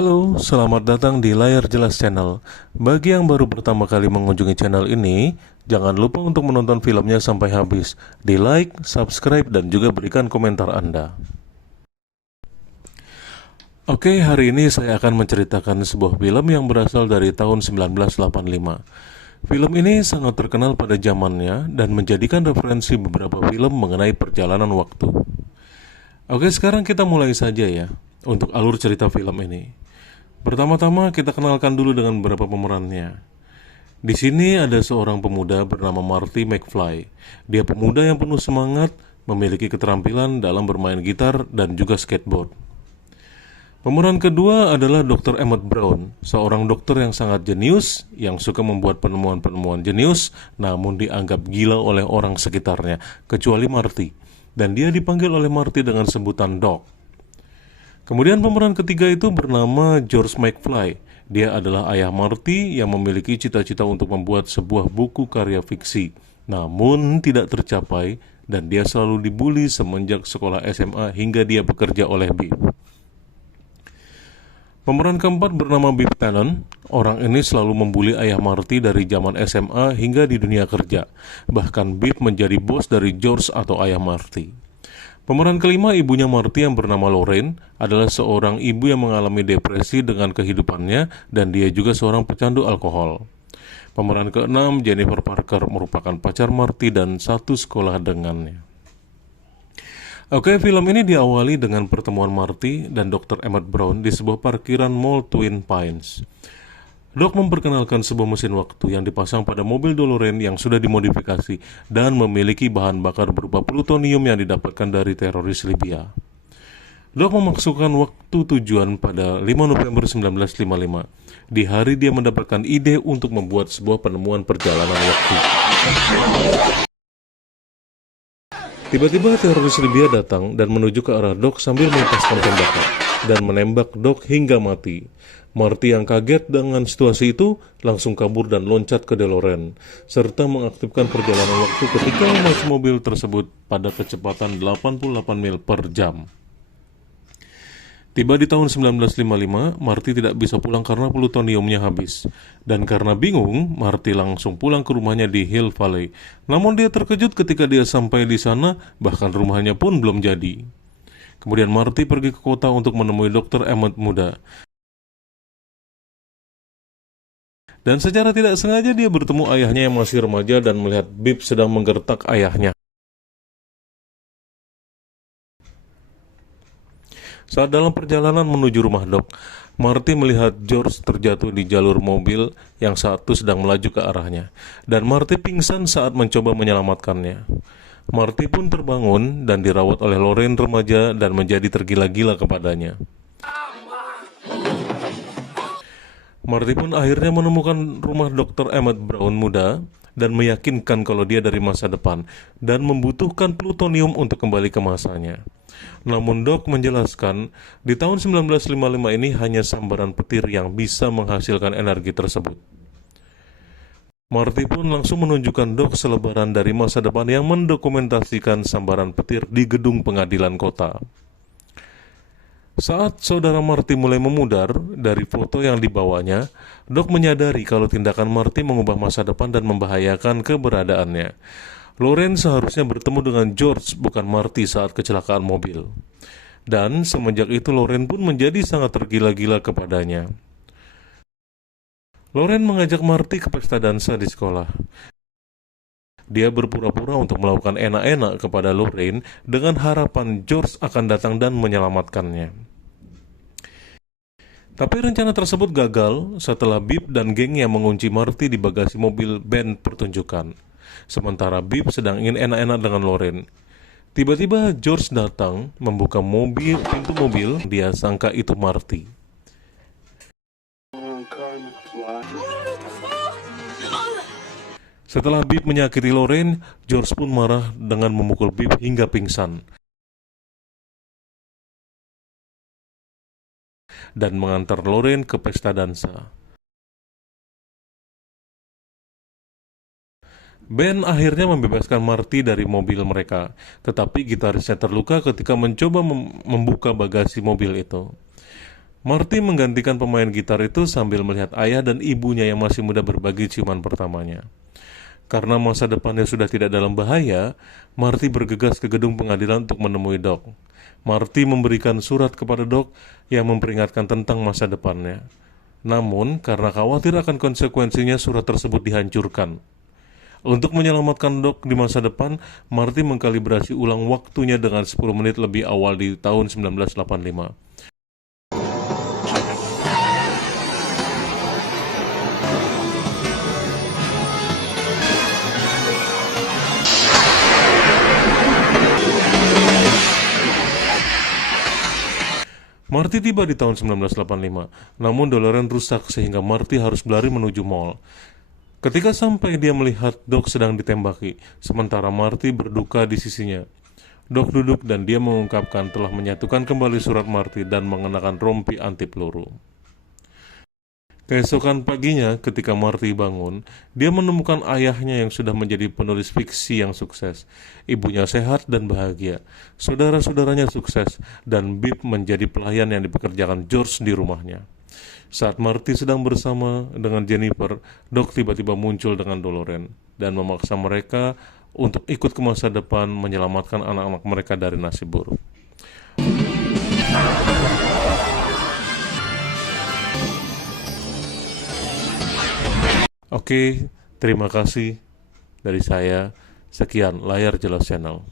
Halo, selamat datang di Layar Jelas Channel. Bagi yang baru pertama kali mengunjungi channel ini, jangan lupa untuk menonton filmnya sampai habis. Di like, subscribe, dan juga berikan komentar Anda. Oke, hari ini saya akan menceritakan sebuah film yang berasal dari tahun 1985. Film ini sangat terkenal pada zamannya dan menjadikan referensi beberapa film mengenai perjalanan waktu. Oke, sekarang kita mulai saja ya untuk alur cerita film ini. Pertama-tama kita kenalkan dulu dengan beberapa pemerannya. Di sini ada seorang pemuda bernama Marty McFly. Dia pemuda yang penuh semangat, memiliki keterampilan dalam bermain gitar dan juga skateboard. Pemeran kedua adalah Dr. Emmett Brown, seorang dokter yang sangat jenius, yang suka membuat penemuan-penemuan jenius, namun dianggap gila oleh orang sekitarnya, kecuali Marty. Dan dia dipanggil oleh Marty dengan sebutan Doc. Kemudian pemeran ketiga itu bernama George McFly. Dia adalah ayah Marty yang memiliki cita-cita untuk membuat sebuah buku karya fiksi, namun tidak tercapai dan dia selalu dibully semenjak sekolah SMA hingga dia bekerja oleh Biff. Pemeran keempat bernama Biff Tannen. Orang ini selalu membuli ayah Marty dari zaman SMA hingga di dunia kerja. Bahkan Biff menjadi bos dari George atau ayah Marty. Pemeran kelima, ibunya Marty yang bernama Lorraine, adalah seorang ibu yang mengalami depresi dengan kehidupannya dan dia juga seorang pecandu alkohol. Pemeran keenam, Jennifer Parker, merupakan pacar Marty dan satu sekolah dengannya. Oke, film ini diawali dengan pertemuan Marty dan Dr. Emmett Brown di sebuah parkiran Mall Twin Pines. Doc memperkenalkan sebuah mesin waktu yang dipasang pada mobil DeLorean yang sudah dimodifikasi dan memiliki bahan bakar berupa plutonium yang didapatkan dari teroris Libya. Doc memasukkan waktu tujuan pada 5 November 1955, di hari dia mendapatkan ide untuk membuat sebuah penemuan perjalanan waktu. Tiba-tiba teroris Libya datang dan menuju ke arah Doc sambil melepaskan tembakan dan menembak Doc hingga mati. Marty yang kaget dengan situasi itu langsung kabur dan loncat ke DeLorean serta mengaktifkan perjalanan waktu ketika memacu mobil tersebut pada kecepatan 88 mil per jam. Tiba di tahun 1955, Marty tidak bisa pulang karena plutoniumnya habis. Dan karena bingung, Marty langsung pulang ke rumahnya di Hill Valley. Namun dia terkejut ketika dia sampai di sana, bahkan rumahnya pun belum jadi. Kemudian Marty pergi ke kota untuk menemui Dr. Emmett muda. Dan secara tidak sengaja dia bertemu ayahnya yang masih remaja dan melihat Biff sedang menggertak ayahnya. Saat dalam perjalanan menuju rumah Doc, Marty melihat George terjatuh di jalur mobil yang satu sedang melaju ke arahnya. Dan Marty pingsan saat mencoba menyelamatkannya. Marty pun terbangun dan dirawat oleh Lorraine remaja dan menjadi tergila-gila kepadanya. Marty pun akhirnya menemukan rumah Dr. Emmett Brown muda dan meyakinkan kalau dia dari masa depan dan membutuhkan plutonium untuk kembali ke masanya. Namun Doc menjelaskan, di tahun 1955 ini hanya sambaran petir yang bisa menghasilkan energi tersebut. Marty pun langsung menunjukkan Doc selebaran dari masa depan yang mendokumentasikan sambaran petir di gedung pengadilan kota. Saat saudara Marty mulai memudar dari foto yang dibawanya, Doc menyadari kalau tindakan Marty mengubah masa depan dan membahayakan keberadaannya. Lorraine seharusnya bertemu dengan George, bukan Marty saat kecelakaan mobil. Dan semenjak itu Lorraine pun menjadi sangat tergila-gila kepadanya. Lorraine mengajak Marty ke pesta dansa di sekolah. Dia berpura-pura untuk melakukan enak-enak kepada Lorraine dengan harapan George akan datang dan menyelamatkannya. Tapi rencana tersebut gagal setelah Biff dan gengnya mengunci Marty di bagasi mobil band pertunjukan. Sementara Biff sedang ingin enak-enak dengan Lorraine. Tiba-tiba George datang, membuka pintu mobil, dia sangka itu Marty. Setelah Biff menyakiti Lorraine, George pun marah dengan memukul Biff hingga pingsan dan mengantar Lorraine ke pesta dansa. Band akhirnya membebaskan Marty dari mobil mereka, tetapi gitarisnya terluka ketika mencoba membuka bagasi mobil itu. Marty menggantikan pemain gitar itu sambil melihat ayah dan ibunya yang masih muda berbagi ciuman pertamanya. Karena masa depannya sudah tidak dalam bahaya, Marty bergegas ke gedung pengadilan untuk menemui Doc. Marty memberikan surat kepada Doc yang memperingatkan tentang masa depannya. Namun, karena khawatir akan konsekuensinya, surat tersebut dihancurkan. Untuk menyelamatkan Doc di masa depan, Marty mengkalibrasi ulang waktunya dengan 10 menit lebih awal di tahun 1985. Marty tiba di tahun 1985, namun DeLorean rusak sehingga Marty harus berlari menuju mall. Ketika sampai, dia melihat Doc sedang ditembaki, sementara Marty berduka di sisinya. Doc duduk dan dia mengungkapkan telah menyatukan kembali surat Marty dan mengenakan rompi anti peluru. Keesokan paginya, ketika Marty bangun, dia menemukan ayahnya yang sudah menjadi penulis fiksi yang sukses. Ibunya sehat dan bahagia. Saudara-saudaranya sukses, dan Bib menjadi pelayan yang dipekerjakan George di rumahnya. Saat Marty sedang bersama dengan Jennifer, Doc tiba-tiba muncul dengan DeLorean dan memaksa mereka untuk ikut ke masa depan menyelamatkan anak-anak mereka dari nasib buruk. Oke, terima kasih dari saya. Sekian Layar Jelas Channel.